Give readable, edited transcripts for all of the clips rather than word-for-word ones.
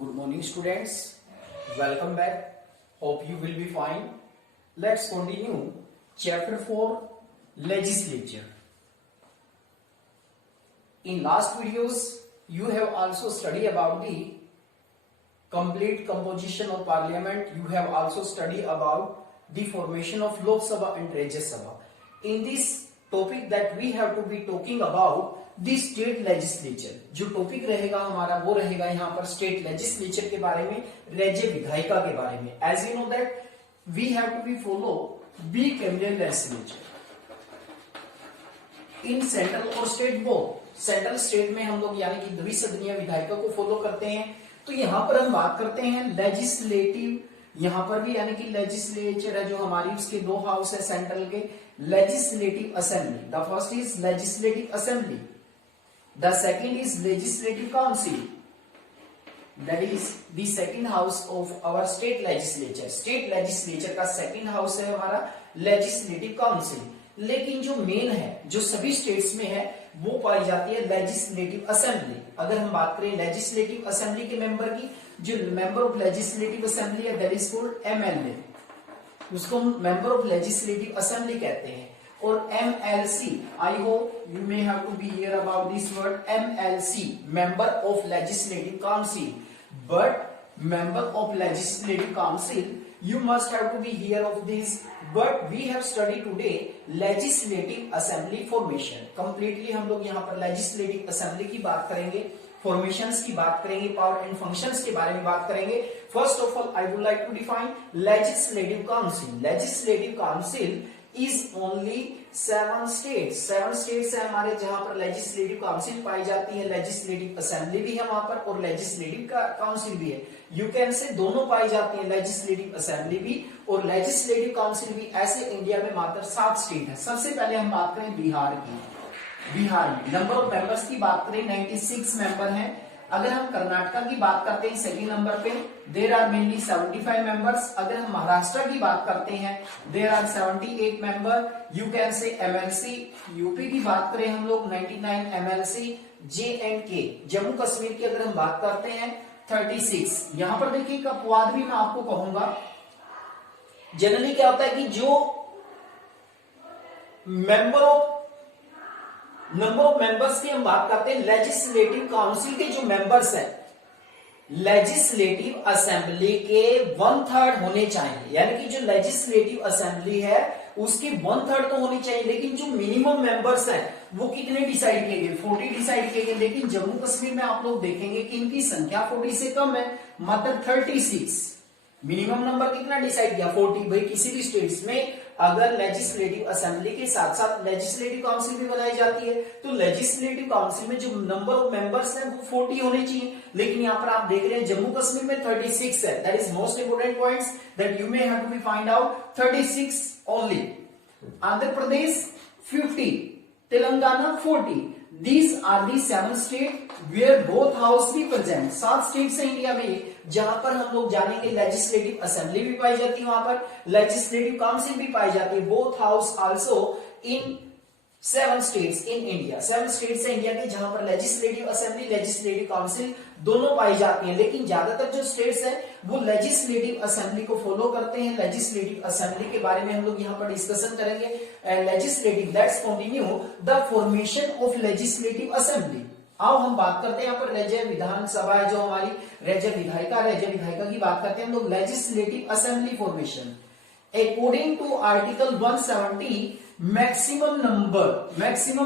Good morning, students. Welcome back. Hope you will be fine. Let's continue chapter 4 legislature. In last videos, you have also studied about the complete composition of parliament. You have also studied about the formation of Lok Sabha and Rajya Sabha. In this topic that we have to be talking about the state legislature, जो topic रहेगा हमारा वो रहेगा यहाँ पर state legislature के बारे में, राज्य विधायिका के बारे में. As you know that we have to be follow bicameral legislature in central और स्टेट बोथ. सेंट्रल स्टेट में हम लोग यानी कि द्विसदनीय विधायिका को फॉलो करते हैं. तो यहाँ पर हम बात करते हैं लेजिस्लेटिव, यहाँ पर भी यानी कि लेजिस्लेचर है जो हमारी, उसके दो हाउस है सेंट्रल के. Legislative assembly, the first is legislative assembly, the second is legislative council, that is the second house of our state legislature. state legislature का second house है हमारा legislative council. लेकिन जो मेन है, जो सभी स्टेट्स में है, वो पाई जाती है लेजिस्लेटिव असेंबली. अगर हम बात करें लेजिस्लेटिव असेंबली के मेंबर की, जो मेंबर ऑफ लेजिस्लेटिव असेंबली है दैट इज कॉल्ड एमएलए, उसको हम मेंबर ऑफ लेजिस्लेटिव असेंबली कहते हैं. और MLC, I hope you may have to be hear about this word MLC, member of legislative council. But member of legislative council, you must have to be hear of this. But we have studied today legislative assembly formation. Completely हम लोग यहाँ पर legislative assembly की बात करेंगे, formations की बात करेंगे, power and functions के बारे में बात करेंगे. First of all, I would like to define legislative council. Legislative council is only 7 states. 7 states है हमारे जहां पर लेजिस्लेटिव काउंसिल पाई जाती है. लेजिस्लेटिव असेंबली भी है वहां पर और लेजिस्लेटिव काउंसिल भी है. यू कैन से दोनों पाई जाती है, लेजिस्लेटिव असेंबली भी और लेजिस्लेटिव काउंसिल भी. ऐसे इंडिया में मात्र 7 स्टेट है. सबसे पहले हम बात करें बिहार की. बिहार में नंबर ऑफ मेंबर्स की बात करें 96 मेंबर हैं. अगर हम कर्नाटका की बात करते हैं सेकंड नंबर पे, देयर आर मेनली 75 मेंबर्स. अगर हम महाराष्ट्र की बात करते हैं there are 78 member. You can say MLC. UP की बात करें हम लोग 99 एमएलसी. J&K जम्मू कश्मीर की अगर हम बात करते हैं 36. यहां पर देखिए अपवाद भी मैं आपको कहूंगा. जनरली क्या होता है कि जो नंबर ऑफ मेंबर्स की हम बात करते हैं, लेजिस्लेटिव काउंसिल के जो मेंबर्स हैं लेजिस्लेटिव असेंबली के 1/3 होने चाहिए. यानी कि जो लेजिस्लेटिव असेंबली है उसके 1/3 तो होनी चाहिए. लेकिन जो मिनिमम मेंबर्स हैं वो कितने डिसाइड किए गए, 40 डिसाइड किए गए. लेकिन जम्मू कश्मीर में आप लोग देखेंगे कि इनकी संख्या 40 से कम है, मात्र 36. मिनिमम नंबर कितना डिसाइड किया, 40. भाई किसी भी स्टेट्स में अगर लेजिस्लेटिव असेंबली के साथ साथ लेजिस्लेटिव काउंसिल भी बनाई जाती है तो लेजिस्लेटिव काउंसिल में जो नंबर ऑफ मेंबर्स हैं वो 40 होने चाहिए. लेकिन यहाँ पर आप देख रहे हैं जम्मू कश्मीर में 36 है. That is most important points that you may have to be find out. 36 only. Andhra Pradesh 50, Telangana 40. These are the 7 states where both house be present. 7 states है इंडिया में जहां पर हम लोग जानेंगे लेजिस्लेटिव असेंबली भी पाई जाती है, वहां पर लेजिस्लेटिव काउंसिल भी पाई जाती है. Both house also in 7 states in India. 7 states है इंडिया के जहां पर लेजिस्लेटिव असेंबली लेजिस्लेटिव काउंसिल दोनों पाई जाती हैं. लेकिन ज्यादातर जो स्टेट्स है वो लेजिस्लेटिव असेंबली को फॉलो करते हैं. लेजिस्लेटिव असेंबली के बारे में हम लोग यहाँ पर डिस्कशन करेंगे. Legislative, let's continue the formation of legislative assembly. आओ हम बात करते हैं यहाँ पर राज्य विधानसभा है जो हमारी राज्य विधायिका की बात करते हैं हम लोग. Legislative assembly formation according to article 170 maximum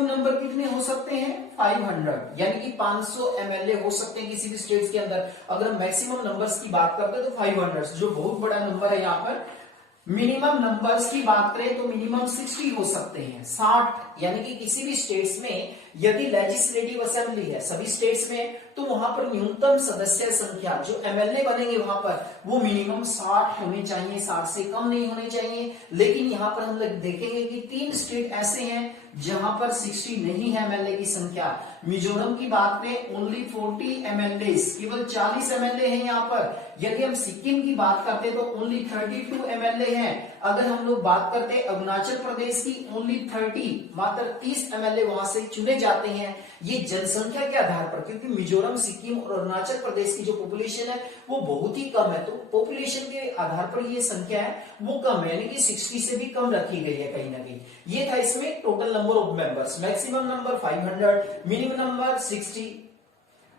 number कितने हो सकते हैं, 500. यानी कि 500 एमएलए हो सकते हैं किसी भी स्टेट्स के अंदर. अगर मैक्सिमम नंबर्स की बात करते हैं तो 500 जो बहुत बड़ा नंबर है. यहाँ पर मिनिमम नंबर्स की बात करें तो मिनिमम 60 हो सकते हैं, 60. यानी कि किसी भी स्टेट्स में यदि लेजिस्लेटिव असेंबली है सभी स्टेट्स में तो वहां पर न्यूनतम सदस्य संख्या जो एमएलए बनेंगे वहां पर वो मिनिमम 60 होने चाहिए, 60 से कम नहीं होने चाहिए. लेकिन यहाँ पर हम लोग देखेंगे कि 3 स्टेट ऐसे हैं जहां पर 60 नहीं है एमएलए की संख्या. मिजोरम की बात करें ओनली 40 एमएलए, केवल 40 एमएलए हैं यहाँ पर. यदि हम सिक्किम की बात करते हैं तो ओनली 32 एमएलए हैं. अगर हम लोग बात करते हैं अरुणाचल प्रदेश की ओनली 30, मात्र 30 एमएलए वहां से चुने जाते हैं. ये जनसंख्या के आधार पर, क्योंकि मिजोरम, सिक्किम और अरुणाचल प्रदेश की जो पॉपुलेशन है वो बहुत ही कम है, तो पॉपुलेशन के आधार पर ये संख्या है वो कम है, यानी कि 60 से भी कम रखी गई है कहीं ना कहीं। ये था इसमें total number of members, maximum number 500, minimum number 60।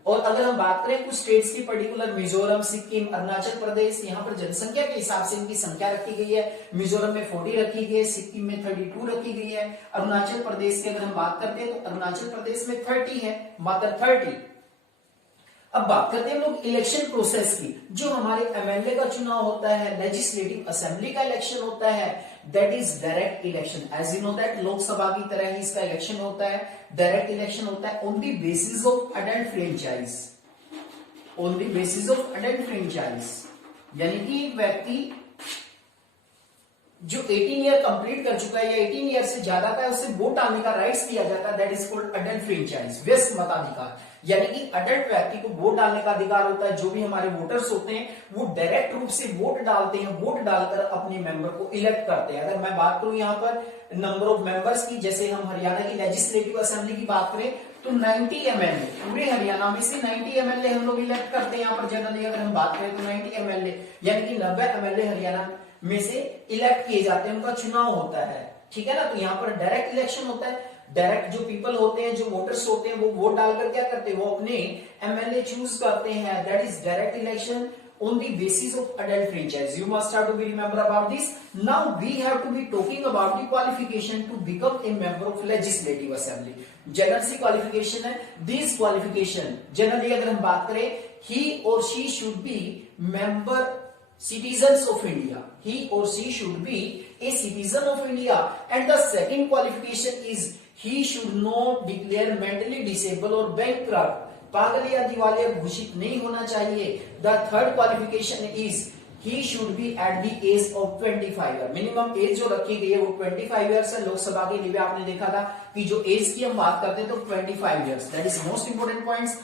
और अगर हम बात करें कुछ स्टेट्स की पर्टिकुलर, मिजोरम, सिक्किम, अरुणाचल प्रदेश, यहाँ पर जनसंख्या के हिसाब से इनकी संख्या रखी गई है। मिजोरम में 40 रखी गई है, सिक्किम में 32 रखी गई है। अरुणाचल प्रदेश की अगर हम बात करते हैं तो अरुणाचल प्रदेश में 30 है, मात्र 30। अब बात करते हैं लोग इलेक्शन प्रोसेस की। जो हमारे एमएलए का चुनाव होता है, लेजिस्लेटिव असेंबली का इलेक्शन होता है, that is direct election. As you know that Lok Sabha की तरह ही इसका इलेक्शन होता है, डायरेक्ट इलेक्शन होता है on the basis of adult franchise, on the basis of adult franchise, यानी कि एक व्यक्ति जो 18 ईयर कंप्लीट कर चुका है या 18 ईयर से ज्यादा का है उसे वोट डालने का राइट्स दिया जाता है, that is called adult franchise, व्यस्क मताधिकार। यानी कि अडल्ट व्यक्ति को वोट डालने का अधिकार होता है। जो भी हमारे वोटर्स होते हैं वो डायरेक्ट रूप से वोट डालते हैं, वोट डालकर अपने मेंबर को इलेक्ट करते हैं। अगर मैं बात करूं यहाँ पर नंबर ऑफ मेंबर्स की, जैसे हम हरियाणा की लेजिस्लेटिव असेंबली की बात करें तो 90 एमएलए, पूरे हरियाणा में से 90 एमएलए हम लोग इलेक्ट करते हैं। यहाँ पर जनरली अगर हम बात करें तो 90 एमएलए, यानी कि 90 एमएलए हरियाणा में से इलेक्ट किए जाते हैं, उनका चुनाव होता है, ठीक है ना। तो यहाँ पर डायरेक्ट इलेक्शन होता है, डायरेक्ट जो पीपल होते हैं, जो वोटर्स होते हैं, वो वोट डालकर क्या करते हैं, वो अपने एमएलए चूज करते हैं, that is direct election on the basis of adult franchise. You must have to be remember about this. Now we have to be talking about the qualification to become a member of legislative assembly. General सी qualification है। This qualification generally अगर हम बात करें, he or she should be member citizens of India. He or she should be a citizen of India. And the second qualification is he should not declare mentally disabled or bankrupt. पागल या दिवालिया घोषित नहीं होना चाहिए। The third qualification is he should be at the age of 25 year. Minimum age जो रखी गई है वो 25 ईयर्स है। लोकसभा के लिए आपने देखा था कि जो एज की हम बात करते हैं तो 25 years, that is most important points.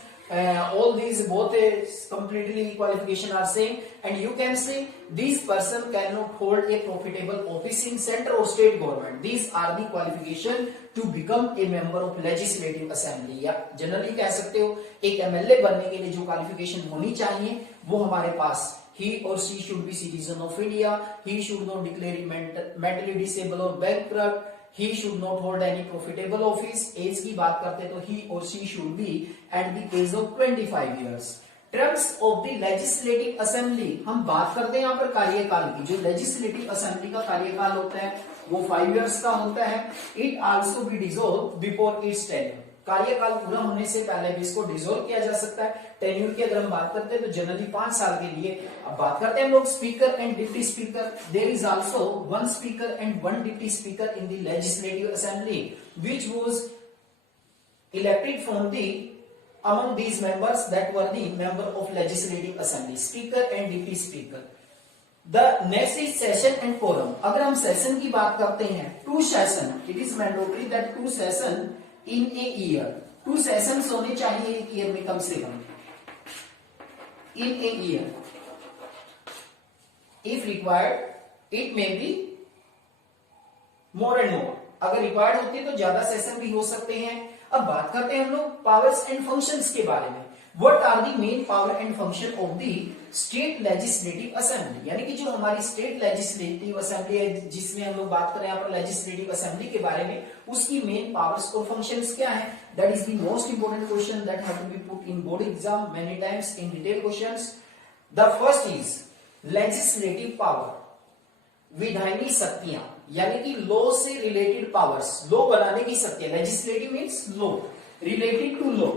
all these both completely qualification are same, and you can say this person cannot hold a profitable office in center or state government. These are the qualification to become a member of legislative assembly. या generally कह सकते हो एक MLA बनने के लिए जो qualification होनी चाहिए वो हमारे पास, he or she should be citizen of India, he should not declare mentally disabled or bankrupt, he should not hold any profitable office. Age की बात करते तो he or she should be at the age of 25 years. Terms of the legislative assembly, हम बात करते हैं यहाँ पर कार्यकाल की। जो legislative assembly का कार्यकाल होता है वो 5 years का होता है। It also be dissolved before its tenure. कार्यकाल पूरा होने से पहले भी इसको डिसॉल्व किया जा सकता है। टेन्यूर की अगर हम बात करते हैं तो जनरली 5 साल के लिए। अब बात करते हैं हम लोग speaker and deputy speaker. There is also 1 speaker and 1 deputy speaker in the legislative assembly which was elected from the among these members that were the member of legislative assembly, speaker and deputy speaker. The next is session and quorum. अगर हम session की बात करते हैं, 2 session, it is mandatory that 2 session in a year. 2 sessions होने चाहिए एक year में कम से कम, in a year. If required, it may be more and more. अगर रिक्वायर्ड होती है तो ज्यादा सेशन भी हो सकते हैं। अब बात करते हैं हम लोग पावर्स एंड फंक्शंस के बारे में। What are the main power and function of the state legislative assembly, यानी कि जो हमारी स्टेट लेजिस्लेटिव असेंबली है जिसमें हम लोग बात करें यहाँ पर लेजिस्लेटिव असेंबली के बारे में, उसकी मेन पावर्स और फंक्शंस क्या है? That is the most important question that have to be put in board exam many times in detail questions. The first is legislative power, विधायनी शक्तियां, यानी कि लॉ से रिलेटेड पावर्स, लॉ बनाने की शक्तियां। Legislative means law, related to law,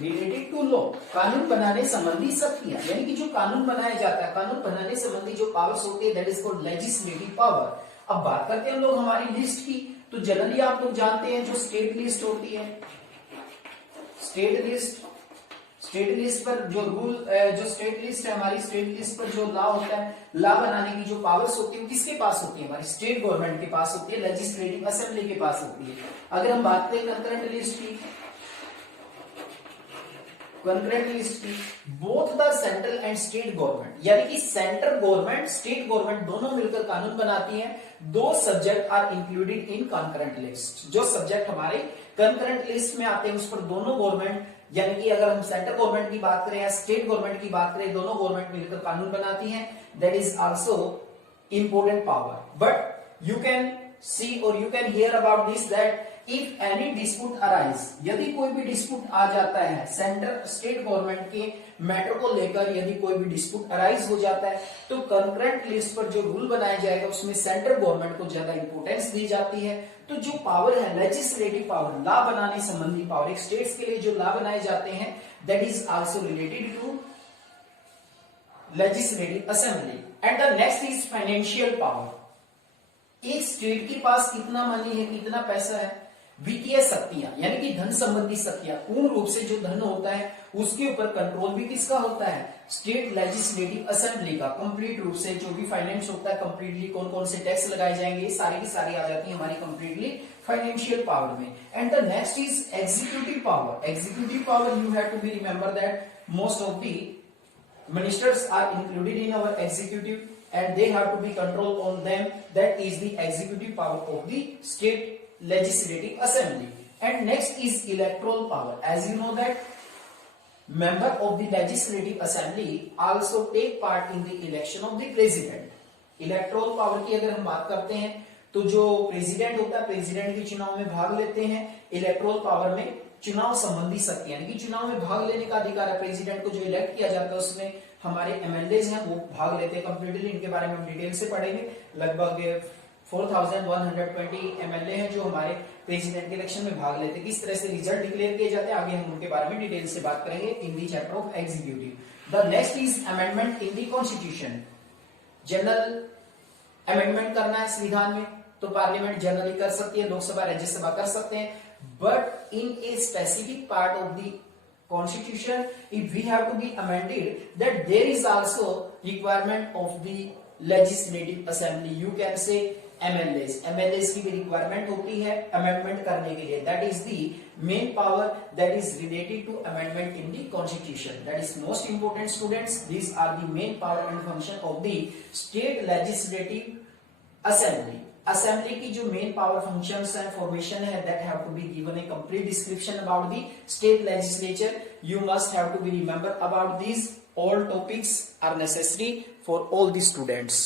related to law, कानून बनाने संबंधी शक्तियां, यानी कि जो कानून बनाया जाता है, कानून बनाने संबंधी जो पावर्स होती है that is called legislative power. अब बात करते हैं हम लोग हमारी लिस्ट की, तो जनरली आप लोग जानते हैं जो स्टेट लिस्ट होती है, स्टेट लिस्ट, स्टेट लिस्ट पर जो रूल, जो स्टेट लिस्ट है हमारी, स्टेट लिस्ट पर जो लॉ होता है, लॉ बनाने की जो पावर्स होती है वो किसके पास होती है? हमारी स्टेट गवर्नमेंट के पास होती है, लेजिस्लेटिव असेंबली के पास होती है। अगर हम बात करें कंकरेंट लिस्ट की, कंकरेंट लिस्ट की, both the central and state government, यानी कि सेंट्रल गवर्नमेंट, स्टेट गवर्नमेंट दोनों मिलकर कानून बनाती है, दो subject are included in concurrent list. जो सब्जेक्ट हमारे कंकरेंट लिस्ट में आते हैं उस पर दोनों गवर्नमेंट, यानी कि अगर हम सेंट्रल गवर्नमेंट की बात करें या स्टेट गवर्नमेंट की बात करें, दोनों गवर्नमेंट मिलकर कानून बनाती हैं। That is also important power. But you can see और you can hear about this that if any dispute arise, यदि कोई भी डिस्प्यूट आ जाता है सेंट्रल स्टेट गवर्नमेंट के मैटर को लेकर, यदि कोई भी डिस्प्यूट अराइज हो जाता है तो कंकरेंट लिस्ट पर जो रूल बनाया जाएगा उसमें सेंट्रल गवर्नमेंट को ज्यादा इंपोर्टेंस दी जाती है। तो जो पावर है लेजिस्लेटिव पावर, लॉ बनाने संबंधी पावर, एक स्टेट्स के लिए जो लॉ बनाए जाते हैं that is also related to legislative assembly. And the next is financial power. एक स्टेट के पास कितना मनी है, कितना पैसा है, वित्तीय शक्तियां यानी कि धन संबंधी शक्तियां, पूर्ण रूप से जो धन होता है उसके ऊपर कंट्रोल भी किसका होता है, स्टेट लेजिस्लेटिव असेंबली का। कंप्लीट रूप से जो भी फाइनेंस होता है कंप्लीटली कौन कौन से टैक्स लगाए जाएंगे सारी की सारी आ जाती है हमारी कंप्लीटली फाइनेंशियल पावर में। And the next is executive power. Executive power you have to be remember that most of the ministers are included in our executive and they have to be control on them. That is the executive power of the state legislative assembly. And next is electoral power. As you know that member of the legislative assembly also take part in the election of the president. Electoral power की अगर हम बात करते हैं तो जो president होता है प्रेसिडेंट के चुनाव में भाग लेते हैं। इलेक्ट्रोल पावर में चुनाव संबंधी शक्ति यानी कि चुनाव में भाग लेने का अधिकार है। प्रेसिडेंट को जो इलेक्ट किया जाता है उसमें हमारे एमएलएज हैं वो भाग लेते हैं कंप्लीटली। इनके बारे में हम डिटेल से पढ़ेंगे। लगभग 4120 एमएलए हैं जो हमारे प्रेसिडेंट के इलेक्शन में भाग लेते हैं। किस तरह से रिजल्ट डिक्लेयर किए जाते हैं आगे हम उनके बारे में डिटेल से बात करेंगे in the chapter of executive. The next is amendment in the constitution. General amendment करना है संविधान में तो पार्लियामेंट जनरली कर सकती है, लोकसभा राज्यसभा कर सकते हैं। But in a specific part of the constitution, if we have to be amended, that there is also requirement of the legislative assembly. You can say MLAs. MLAs की भी requirement होती है amendment करने के लिए. That is the main power that is related to amendment in the constitution. That is most important, students. These are the main power and function of the state legislative assembly. Assembly की जो main power functions and formation है that have to be given a complete description about the state legislature. You must have to be remember about these all topics are necessary for all the students.